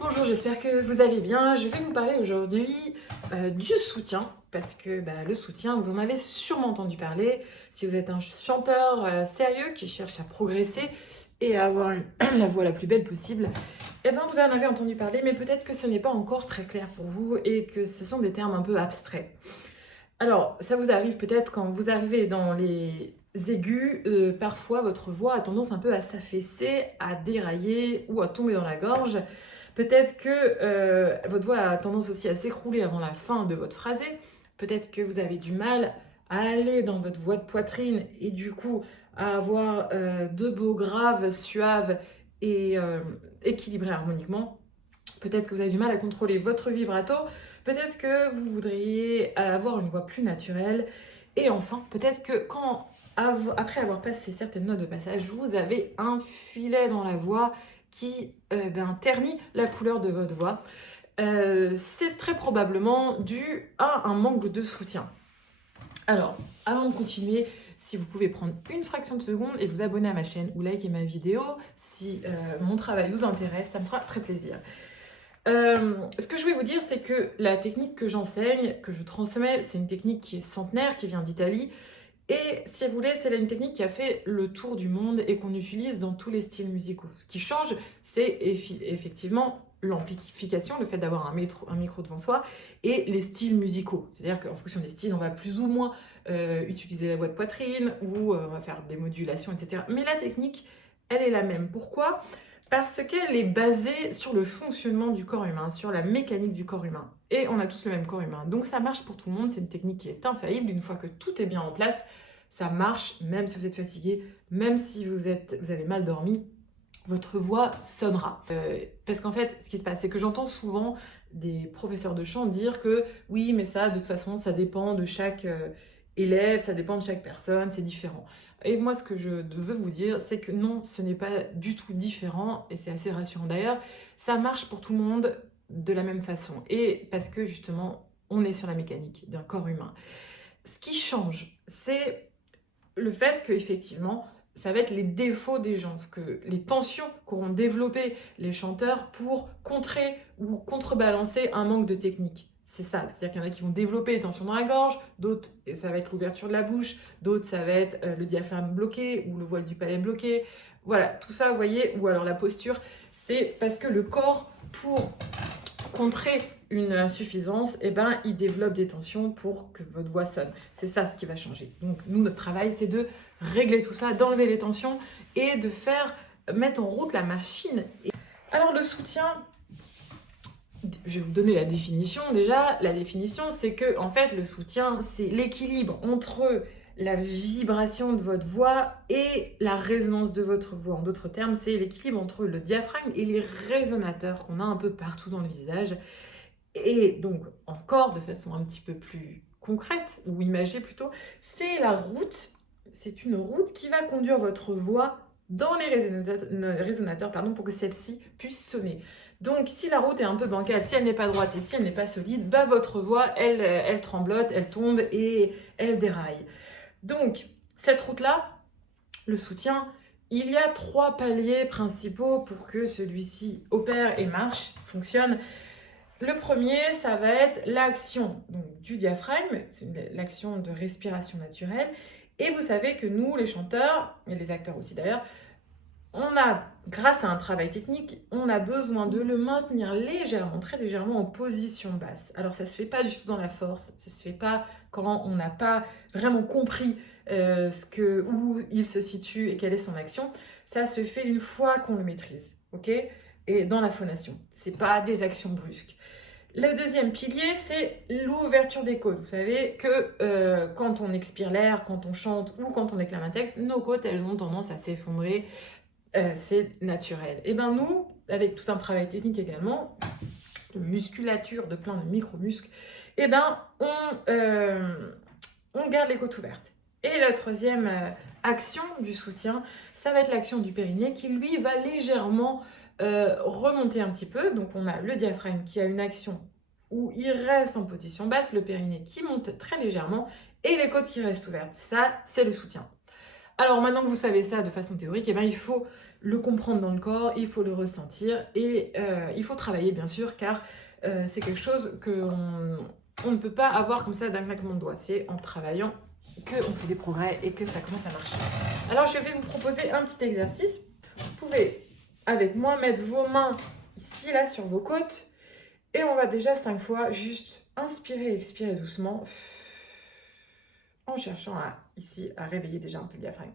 Bonjour, j'espère que vous allez bien. Je vais vous parler aujourd'hui du soutien, parce que le soutien, vous en avez sûrement entendu parler. Si vous êtes un chanteur sérieux qui cherche à progresser et à avoir la voix la plus belle possible, vous en avez entendu parler, mais peut-être que ce n'est pas encore très clair pour vous et que ce sont des termes un peu abstraits. Alors, ça vous arrive peut-être quand vous arrivez dans les aigus, parfois votre voix a tendance un peu à s'affaisser, à dérailler ou à tomber dans la gorge. Peut-être que votre voix a tendance aussi à s'écrouler avant la fin de votre phrasé. Peut-être que vous avez du mal à aller dans votre voix de poitrine et du coup à avoir deux beaux graves, suaves et équilibrés harmoniquement. Peut-être que vous avez du mal à contrôler votre vibrato. Peut-être que vous voudriez avoir une voix plus naturelle. Et enfin, peut-être que après avoir passé certaines notes de passage, vous avez un filet dans la voix qui ternit la couleur de votre voix. C'est très probablement dû à un manque de soutien. Alors, avant de continuer, si vous pouvez prendre une fraction de seconde et vous abonner à ma chaîne ou liker ma vidéo, si mon travail vous intéresse, ça me fera très plaisir. Ce que je voulais vous dire, c'est que la technique que j'enseigne, que je transmets, c'est une technique qui est centenaire, qui vient d'Italie. Et si vous voulez, c'est une technique qui a fait le tour du monde et qu'on utilise dans tous les styles musicaux. Ce qui change, c'est effectivement l'amplification, le fait d'avoir un micro devant soi, et les styles musicaux. C'est-à-dire qu'en fonction des styles, on va plus ou moins utiliser la voix de poitrine ou on va faire des modulations, etc. Mais la technique, elle est la même. Pourquoi ? Parce qu'elle est basée sur le fonctionnement du corps humain, sur la mécanique du corps humain. Et on a tous le même corps humain. Donc ça marche pour tout le monde, c'est une technique qui est infaillible. Une fois que tout est bien en place, ça marche, même si vous êtes fatigué, même si vous avez mal dormi, votre voix sonnera. Parce qu'en fait, ce qui se passe, c'est que j'entends souvent des professeurs de chant dire que oui, mais ça, de toute façon, ça dépend de chaque élève, ça dépend de chaque personne, c'est différent. Et moi, ce que je veux vous dire, c'est que non, ce n'est pas du tout différent, et c'est assez rassurant d'ailleurs, ça marche pour tout le monde de la même façon. Et parce que justement, on est sur la mécanique d'un corps humain. Ce qui change, c'est le fait qu'effectivement, ça va être les défauts des gens, les tensions qu'auront développé les chanteurs pour contrer ou contrebalancer un manque de technique. C'est ça, c'est-à-dire qu'il y en a qui vont développer des tensions dans la gorge, d'autres, ça va être l'ouverture de la bouche, d'autres, ça va être le diaphragme bloqué ou le voile du palais bloqué. Voilà, tout ça, vous voyez, ou alors la posture, c'est parce que le corps, pour contrer une insuffisance, il développe des tensions pour que votre voix sonne. C'est ça ce qui va changer. Donc nous, notre travail, c'est de régler tout ça, d'enlever les tensions et de mettre en route la machine. Alors le soutien, je vais vous donner la définition déjà. La définition, c'est que en fait, le soutien, c'est l'équilibre entre la vibration de votre voix et la résonance de votre voix. En d'autres termes, c'est l'équilibre entre le diaphragme et les résonateurs qu'on a un peu partout dans le visage. Et donc, encore de façon un petit peu plus concrète, ou imagée plutôt, c'est une route qui va conduire votre voix dans les résonateurs pour que celle-ci puisse sonner. Donc, si la route est un peu bancale, si elle n'est pas droite et si elle n'est pas solide, votre voix, elle tremblote, elle tombe et elle déraille. Donc, cette route-là, le soutien, il y a 3 paliers principaux pour que celui-ci opère et marche, fonctionne. Le premier, ça va être l'action du diaphragme, c'est l'action de respiration naturelle. Et vous savez que nous, les chanteurs, et les acteurs aussi d'ailleurs, grâce à un travail technique, on a besoin de le maintenir légèrement, très légèrement en position basse. Alors ça ne se fait pas du tout dans la force, ça ne se fait pas quand on n'a pas vraiment compris où il se situe et quelle est son action. Ça se fait une fois qu'on le maîtrise, ok ? Et dans la phonation, c'est pas des actions brusques. Le deuxième pilier, c'est l'ouverture des côtes. Vous savez que quand on expire l'air, quand on chante ou quand on déclame un texte, nos côtes, elles ont tendance à s'effondrer. C'est naturel. Et nous, avec tout un travail technique également, de musculature, de plein de micro-muscles, on garde les côtes ouvertes. Et la troisième action du soutien, ça va être l'action du périnée qui, lui, va légèrement remonter un petit peu. Donc, on a le diaphragme qui a une action où il reste en position basse, le périnée qui monte très légèrement et les côtes qui restent ouvertes. Ça, c'est le soutien. Alors maintenant que vous savez ça de façon théorique, eh ben, il faut le comprendre dans le corps, il faut le ressentir et il faut travailler bien sûr car c'est quelque chose qu'on ne peut pas avoir comme ça d'un claquement de doigts. C'est en travaillant qu'on fait des progrès et que ça commence à marcher. Alors je vais vous proposer un petit exercice. Vous pouvez avec moi mettre vos mains ici là sur vos côtes et on va déjà 5 fois juste inspirer et expirer doucement en cherchant ici à réveiller déjà un peu le diaphragme.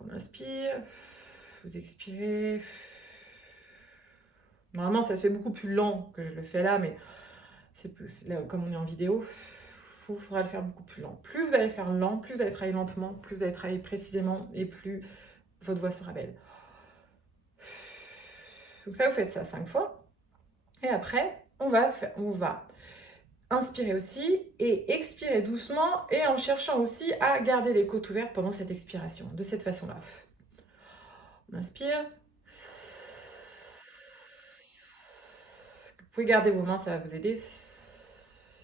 On inspire, vous expirez. Normalement, ça se fait beaucoup plus lent que je le fais là, mais là, comme on est en vidéo, il faudra le faire beaucoup plus lent. Plus vous allez faire lent, plus vous allez travailler lentement, plus vous allez travailler précisément et plus votre voix sera belle. Donc ça, vous faites ça 5 fois. Et après, on va inspirer aussi et expirer doucement et en cherchant aussi à garder les côtes ouvertes pendant cette expiration, de cette façon-là. On inspire. Vous pouvez garder vos mains, ça va vous aider.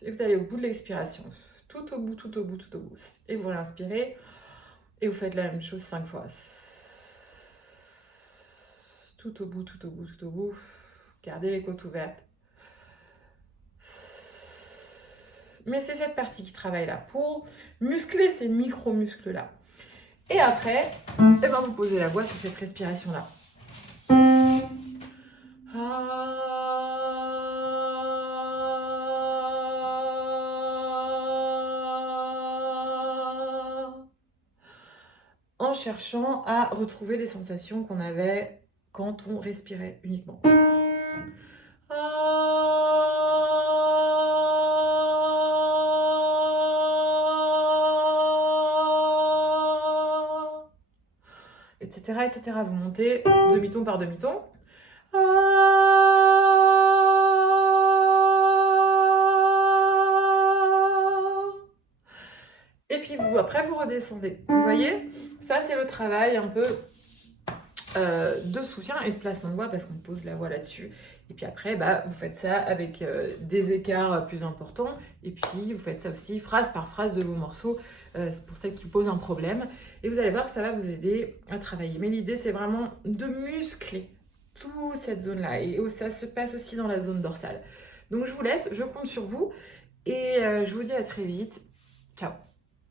Et vous allez au bout de l'expiration. Tout au bout, tout au bout, tout au bout. Et vous réinspirez. Et vous faites la même chose 5 fois. Tout au bout, tout au bout, tout au bout. Gardez les côtes ouvertes. Mais c'est cette partie qui travaille là pour muscler ces micro-muscles là. Et après, eh ben vous posez la voix sur cette respiration là. En cherchant à retrouver les sensations qu'on avait quand on respirait uniquement. Etc., etc. Vous montez demi-ton par demi-ton. Et puis après, vous redescendez. Vous voyez, ça, c'est le travail un peu de soutien et de placement de voix parce qu'on pose la voix là-dessus. Et puis après, vous faites ça avec des écarts plus importants. Et puis, vous faites ça aussi phrase par phrase de vos morceaux. C'est pour celles qui posent un problème. Et vous allez voir que ça va vous aider à travailler. Mais l'idée, c'est vraiment de muscler toute cette zone-là. Et ça se passe aussi dans la zone dorsale. Donc, je vous laisse. Je compte sur vous. Et je vous dis à très vite. Ciao.